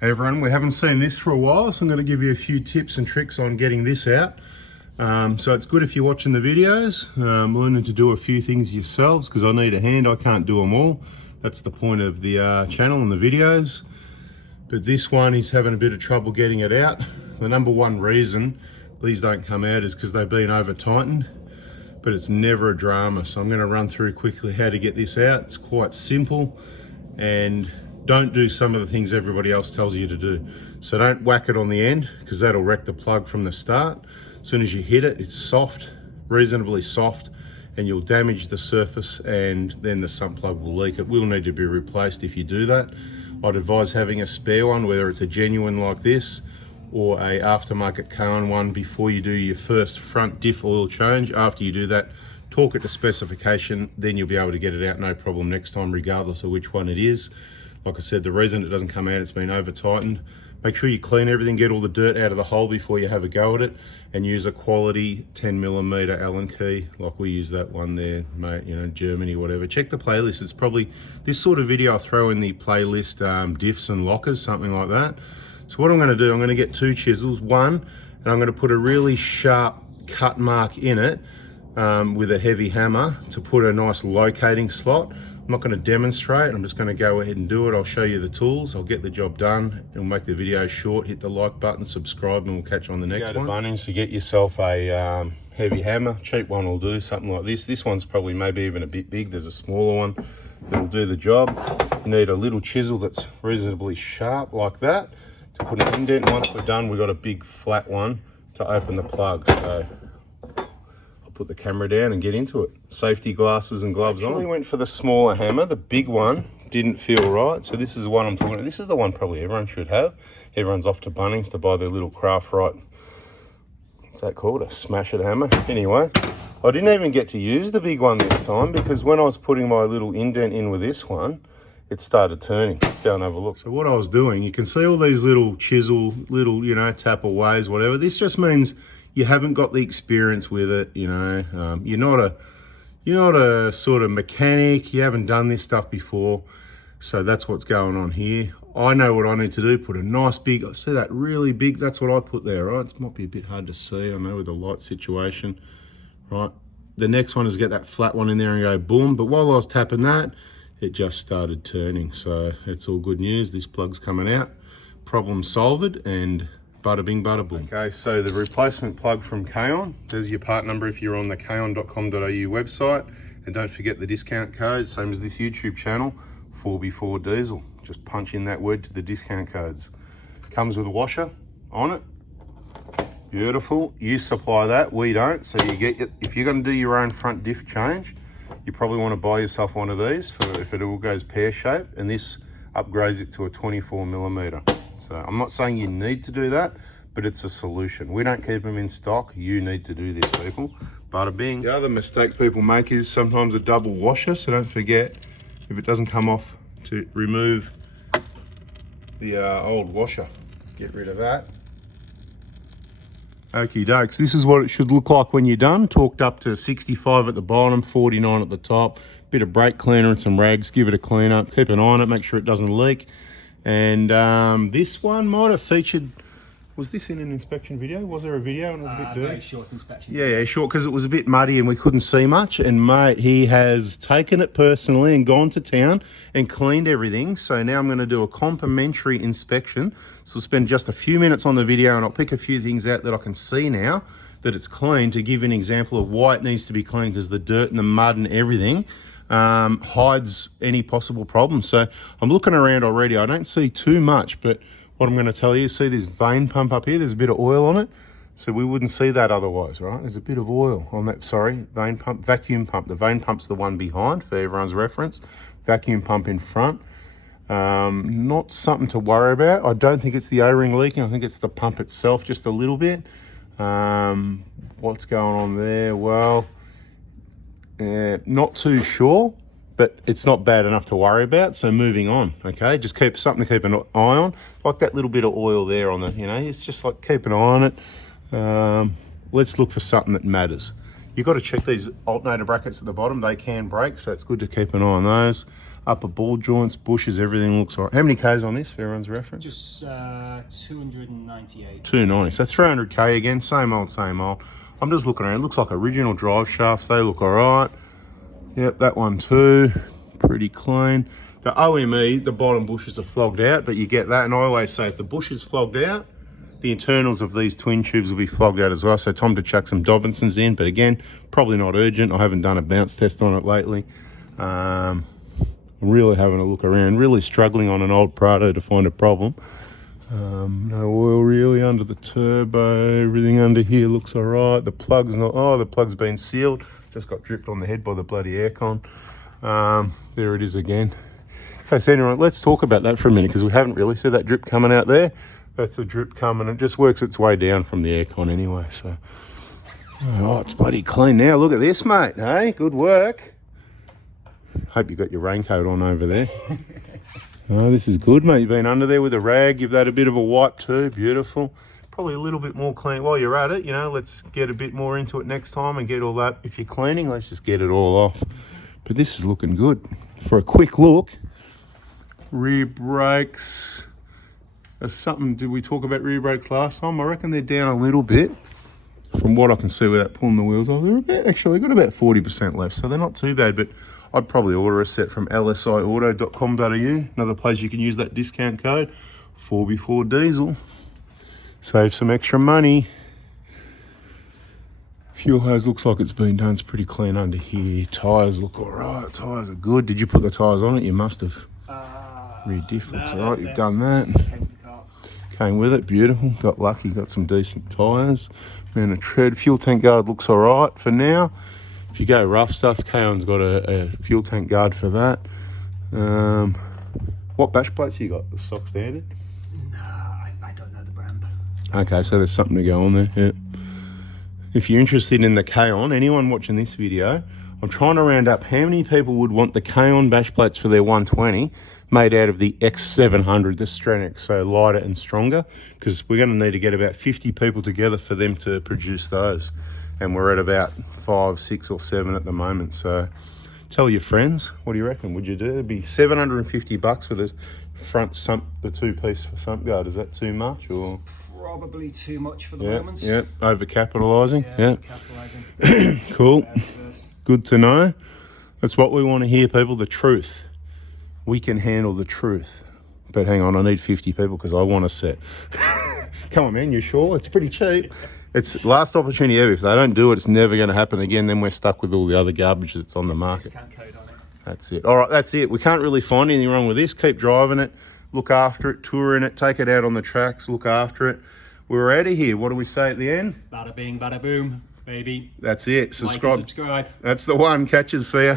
Hey everyone, we haven't seen this for a while, so I'm going to give you a few tips and tricks on getting this out. So it's good if you're watching the videos, learning to do a few things yourselves, because I need a hand, I can't do them all. That's the point of the channel and the videos. But this one, he's having a bit of trouble getting it out. The number one reason these don't come out is because they've been over tightened, but it's never a drama. So I'm going to run through quickly how to get this out. It's quite simple, and don't do some of the things everybody else tells you to do. So don't whack it on the end, because that'll wreck the plug from the start. As soon as you hit it, it's soft, reasonably soft, and you'll damage the surface, and then the sump plug will leak. It will need to be replaced if you do that. I'd advise having a spare one, whether it's a genuine like this or a aftermarket Kaon one, before you do your first front diff oil change. After you do that, torque it to specification, then you'll be able to get it out no problem next time, regardless of which one it is. Like I said, the reason it doesn't come out, it's been over tightened. Make sure you clean everything, get all the dirt out of the hole before you have a go at it, and use a quality 10mm Allen key, like we use that one there, mate, you know, Germany, whatever. Check the playlist. It's probably this sort of video I'll throw in the playlist, diffs and lockers, something like that. So what I'm going to do, I'm going to get two chisels, one, and I'm going to put a really sharp cut mark in it with a heavy hammer to put a nice locating slot. I'm not going to demonstrate, I'm just going to go ahead and do it. I'll show you the tools, I'll get the job done, and we'll make the video short. Hit the like button, subscribe, and we'll catch you on the next one. Go to Bunnings to get yourself a heavy hammer. Cheap one will do, something like this. This one's probably maybe even a bit big. There's a smaller one that'll do the job. You need a little chisel that's reasonably sharp like that to put an indent. And once we're done, we've got a big flat one to open the plug. So put the camera down and get into it. Safety glasses and gloves on. I went for the smaller hammer. The big one didn't feel right, so this is the one I'm talking about. This is the one probably everyone should have. Everyone's off to Bunnings to buy their little craft right, what's that called, a smash it hammer. Anyway, I didn't even get to use the big one this time, because when I was putting my little indent in with this one, it started turning. Let's go and have a look. So what I was doing, you can see all these little chisel, little, you know, tap aways, whatever. This just means you haven't got the experience with it, you know. You're not a sort of mechanic. You haven't done this stuff before, so that's what's going on here. I know what I need to do. Put a nice big. I see that really big. That's what I put there, right? It might be a bit hard to see, I know, with the light situation, right? The next one is get that flat one in there and go boom. But while I was tapping that, it just started turning. So it's all good news. This plug's coming out. Problem solved, and bada bing, bada boom. Okay, so the replacement plug from Kaon. There's your part number if you're on the kaon.com.au website. And don't forget the discount code, same as this YouTube channel, 4B4 diesel. Just punch in that word to the discount codes. Comes with a washer on it. Beautiful. You supply that, we don't. So you get it. If you're going to do your own front diff change, you probably want to buy yourself one of these for if it all goes pear shaped, and this upgrades it to a 24mm. So I'm not saying you need to do that, but it's a solution. We don't keep them in stock. You need to do this, people. Bada bing. The other mistake people make is sometimes a double washer. So don't forget, if it doesn't come off, to remove the old washer. Get rid of that. Okie dokes. This is what it should look like when you're done. Torqued up to 65 at the bottom, 49 at the top. Bit of brake cleaner and some rags. Give it a clean up. Keep an eye on it. Make sure it doesn't leak. And this one might have featured, was this in an inspection video? Was there a video and it was a bit dirty? Very short inspection. Yeah, short, because it was a bit muddy and we couldn't see much. And mate, he has taken it personally and gone to town and cleaned everything. So now I'm going to do a complimentary inspection. So we'll spend just a few minutes on the video, and I'll pick a few things out that I can see now that it's clean, to give an example of why it needs to be cleaned, because the dirt and the mud and everything hides any possible problems. So I'm looking around already. I don't see too much, but what I'm going to tell you, see this vein pump up here? There's a bit of oil on it. So we wouldn't see that otherwise, right? There's a bit of oil on that, sorry, vein pump, vacuum pump. The vein pump's the one behind for everyone's reference. Vacuum pump in front. Not something to worry about. I don't think it's the O-ring leaking. I think it's the pump itself just a little bit. What's going on there? Well, not too sure, but it's not bad enough to worry about. So moving on, okay? Just keep something to keep an eye on. Like that little bit of oil there on the, you know, it's just like keep an eye on it. Let's look for something that matters. You've got to check these alternator brackets at the bottom. They can break, so it's good to keep an eye on those. upper ball joints, bushes, everything looks all right. How many Ks on this for everyone's reference? Just 298. 290. So 300K again, same old, same old. I'm just looking around. It looks like original drive shafts. They look all right. Yep, that one too. Pretty clean. The OME, the bottom bushes are flogged out, but you get that. And I always say if the bush is flogged out, the internals of these twin tubes will be flogged out as well. So time to chuck some Dobinsons in. But again, probably not urgent. I haven't done a bounce test on it lately. I'm really having a look around. Really struggling on an old Prado to find a problem. No oil really under the turbo. Everything under here looks all right. The plug's not... Oh, the plug's been sealed. Just got dripped on the head by the bloody aircon. There it is again. Okay, so anyway, let's talk about that for a minute because we haven't really seen that drip coming out there. That's the drip coming. It just works its way down from the aircon anyway. So, oh, it's bloody clean now. Look at this, mate. Hey, good work. Hope you got your raincoat on over there. Oh, this is good, mate. You've been under there with a rag. Give that a bit of a wipe too. Beautiful. Probably a little bit more clean while you're at it. You know, let's get a bit more into it next time and get all that. If you're cleaning, let's just get it all off. But this is looking good. For a quick look, rear brakes. Did we talk about rear brakes last time? I reckon they're down a little bit. From what I can see without pulling the wheels off, they've got about 40% left, so they're not too bad, but I'd probably order a set from lsiauto.com.au, another place you can use that discount code, 4x4 diesel. Save some extra money. Fuel hose looks like it's been done. It's pretty clean under here. Tyres look all right. Tyres are good. Did you put the tyres on it? You must have. Rear diff looks all right. You've done that. Came with it. Beautiful. Got lucky. Got some decent tyres. Man, a tread. Fuel tank guard looks all right for now. If you go rough stuff, K-on's got a fuel tank guard for that. What bash plates you got? The stock standard? No, I don't know the brand. Okay, so there's something to go on there. Yeah. If you're interested in the K-on, anyone watching this video, I'm trying to round up how many people would want the K-on bash plates for their 120 made out of the X700, the Strenix, so lighter and stronger, because we're going to need to get about 50 people together for them to produce those. And we're at about 5, 6 or 7 at the moment. So tell your friends, what do you reckon? Would you do? It'd be $750 for the front sump, the two-piece sump guard. Is that too much? Or probably too much for the moment. Yeah, over-capitalising. Yeah, capitalising. Cool. Good to know. That's what we want to hear, people, the truth. We can handle the truth. But hang on, I need 50 people because I want a set. Come on, man, you sure? It's pretty cheap. It's last opportunity ever. If they don't do it, it's never going to happen again. Then we're stuck with all the other garbage that's on the market. Discount code on it. That's it. All right, that's it. We can't really find anything wrong with this. Keep driving it. Look after it. Touring it. Take it out on the tracks. Look after it. We're out of here. What do we say at the end? Bada bing, bada boom, baby. That's it. Subscribe. Like and subscribe. That's the one. Catches. See ya.